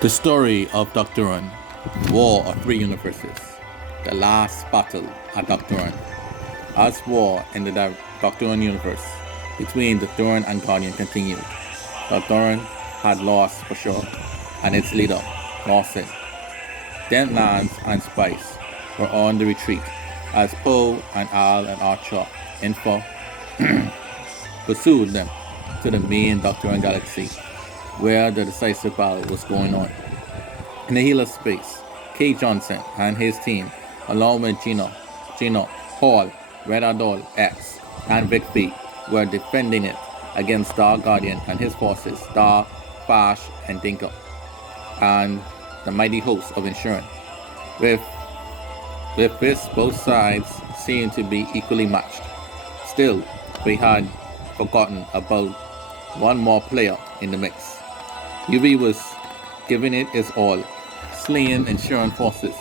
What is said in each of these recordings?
The story of Docdoron, War of Three Universes, the last battle at Docdoron. As war in the Docdoron universe between Docdoron and Guardian continued, Docdoron had lost for sure, and its leader, Lawson. Lance and Spice were on the retreat as Poe and Al and Archer Info pursued them to the main Docdoron galaxy where the decisive battle was going on. In the healer space, K. Johnson and his team, along with Gino, Hall, Red Adol X, and Vic V, were defending it against Star Guardian and his forces, Star, Fash, and Dinka, and the mighty host of Insurance. With this, both sides seemed to be equally matched. Still, we had forgotten about one more player in the mix. UV was giving it his all, slaying Insurance forces.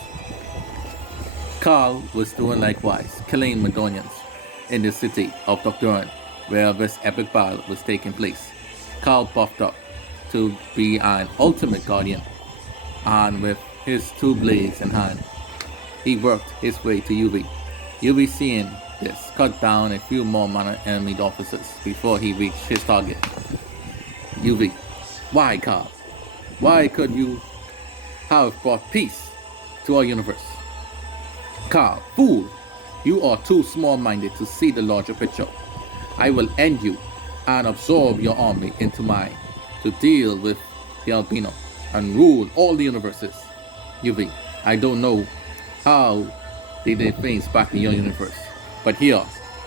Carl was doing likewise, killing Madonians in the city of Docdoron, where this epic battle was taking place. Carl buffed up to be an ultimate guardian, and with his two blades in hand, he worked his way to UV. UV, seeing this, cut down a few more mana enemy officers before he reached his target. UV, why, Carl? Why could you have brought peace to our universe? Carl, fool! You are too small-minded to see the larger picture. I will end you and absorb your army into mine to deal with the Albeana and rule all the universes. UV, I don't know how they did things back in your universe, but here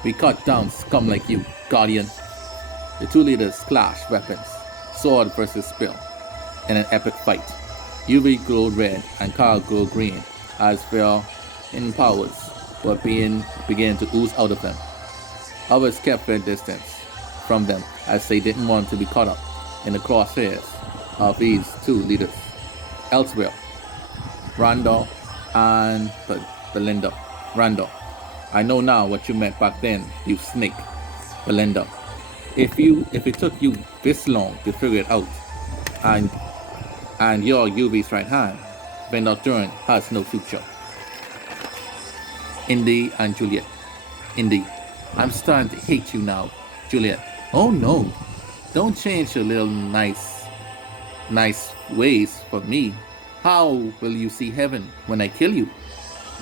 we cut down scum like you, Guardian. The two leaders clashed weapons, sword versus spear, in an epic fight. UV glowed red and Carl glowed green as their in powers were began to ooze out of them. Others kept their distance from them as they didn't want to be caught up in the crosshairs of these two leaders. Elsewhere, Randall and Belinda. Randall, I know now what you meant back then, you snake. Belinda, if it took you this long to figure it out, and you're UV's right hand, then Docdoron has no future. Indy and Juliet. Indy, I'm starting to hate you now. Juliet, oh no, don't change your little nice ways for me. How will you see heaven when I kill you?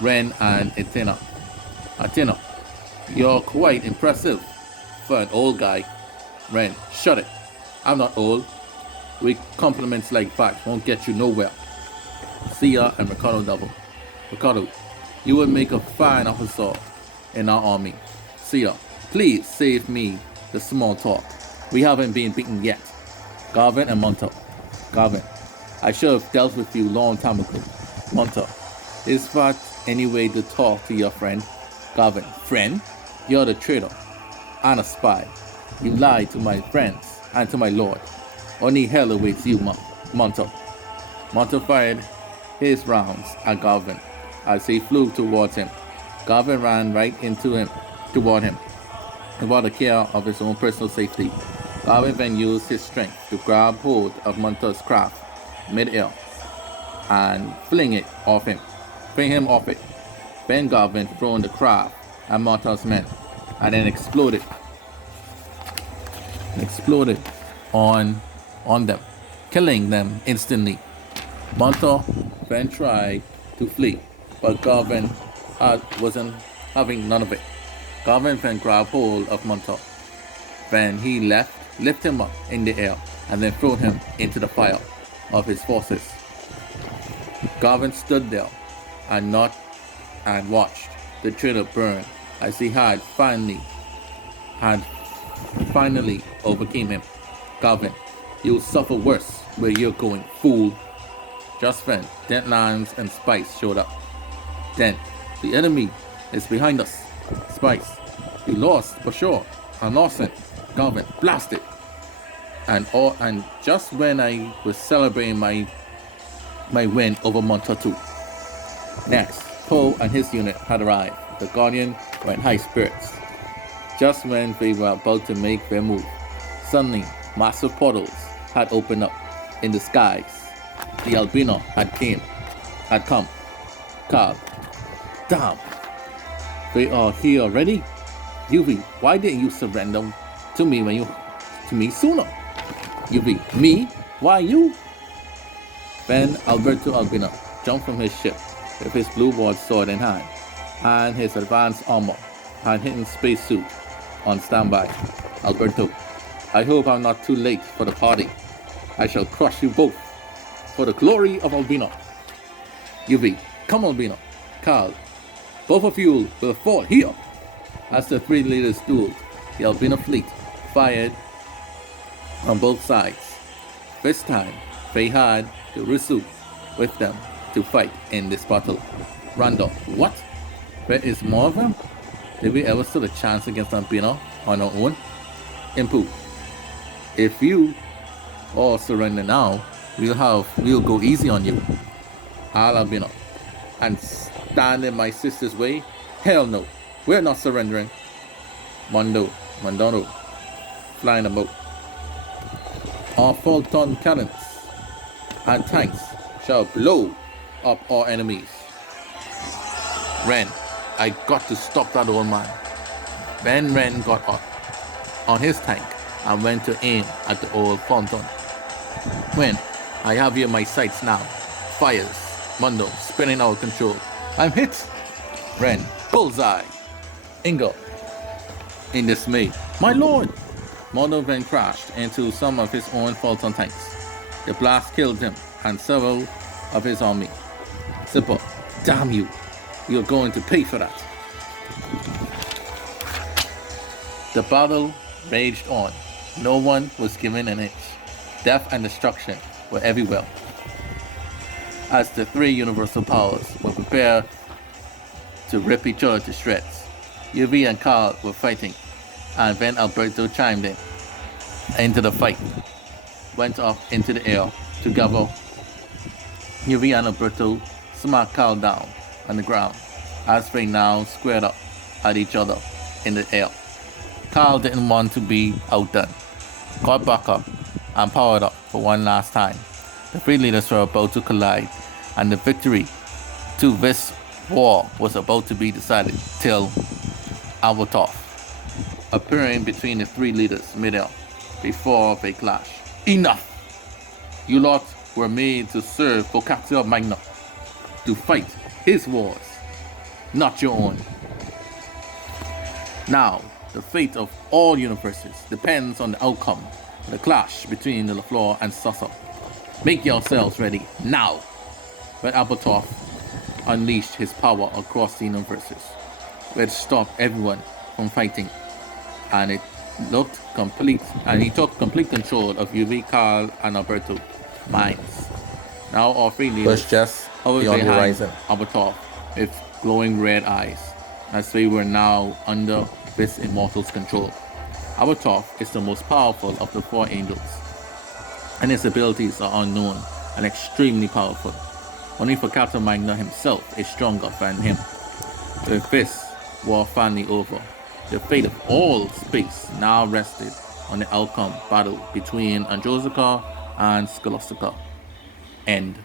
Ren and Athena, you're quite impressive for an old guy. Ren, shut it. I'm not old. Weak compliments like that won't get you nowhere. Sia and Ricardo double. Ricardo, you would make a fine officer in our army. Sia, please save me the small talk. We haven't been beaten yet. Garvin and Monta. Garvin, I should have dealt with you long time ago. Monta, is that any way to talk to your friend? Garvin, friend? You're the traitor and a spy. You lied to my friends and to my lord. Only hell awaits you, Monta. Monta fired his rounds at Garvin as he flew towards him. Garvin ran right toward him, without a care of his own personal safety. Garvin then used his strength to grab hold of Monta's craft mid-air and fling him off it. Then Garvin threw the craft at Monta's men and then exploded on them, killing them instantly. Monta then tried to flee, but Garvin wasn't having none of it. Garvin then grabbed hold of Monta. Then he lifted him up in the air and then threw him into the fire of his forces. Garvin stood there and watched the traitor burn as he had finally overcame him. Garvin, you'll suffer worse where you're going, fool. Just then, Lance and Spice showed up. Then, the enemy is behind us. Spice, you lost for sure. I'm Lawson. Garvin, blast it. And just when I was celebrating my win over Monta 2. Next, Poe and his unit had arrived. The Guardian were in high spirits. Just when they were about to make their move, suddenly massive portals had opened up in the skies. The Albeana had come. Carl, damn, they are here already? UV, why didn't you surrender to me sooner? UV, me? Why you? Then Alberto Albeana jumped from his ship with his blue ward sword in hand and his advanced armor and hidden spacesuit on standby. Alberto, I hope I'm not too late for the party. I shall crush you both for the glory of Albeana. UV, come Albeana. Carl, both of you will fall here. As the three leaders dueled, the Albeana fleet fired on both sides. This time, they had the Rusu with them to fight in this battle. Randall, what? There is more of them? Did we ever stood a chance against Albeana on our own? Impu, if you all surrender now, we'll go easy on you. Albeana, and stand in my sister's way? Hell no, we're not surrendering. Mondano, flying a boat. Our Fulton cannons and tanks shall blow up our enemies. Ren, I got to stop that old man. Then Ren got up on his tank and went to aim at the old Fulton. When I have here my sights now. Fires. Mundo spinning out of control. I'm hit. Ren, bullseye. Ingo, in dismay. My lord! Mundo then crashed into some of his own Fulton tanks. The blast killed him and several of his army. Zipper, damn you. You're going to pay for that. The battle raged on. No one was given an inch. Death and destruction were everywhere. As the three universal powers were prepared to rip each other to shreds, UV and Carl were fighting, and then Alberto chimed in into the fight, went up into the air together. UV and Alberto smacked Carl down on the ground as they now squared up at each other in the air. Carl didn't want to be outdone, got back up and powered up for one last time. The three leaders were about to collide, and the victory to this war was about to be decided till Albertov, appearing between the three leaders midair before they clash. Enough! You lot were made to serve Bocaccia Magna, to fight his wars, not your own. Now, the fate of all universes depends on the outcome of the clash between the LaFleur and Sussa. Make yourselves ready now. When Albertov unleashed his power across the universes, which stopped everyone from fighting, and he took complete control of UV, Carl, and Alberto minds. Now our three leaders was just over beyond the behind horizon. Albertov with glowing red eyes, as they were now under this immortal's control. Albertov is the most powerful of the four angels, and his abilities are unknown and extremely powerful. Only for Captain Magna himself is stronger than him. With this war finally over, the fate of all space now rested on the outcome battle between Androzika and Scholastica. End.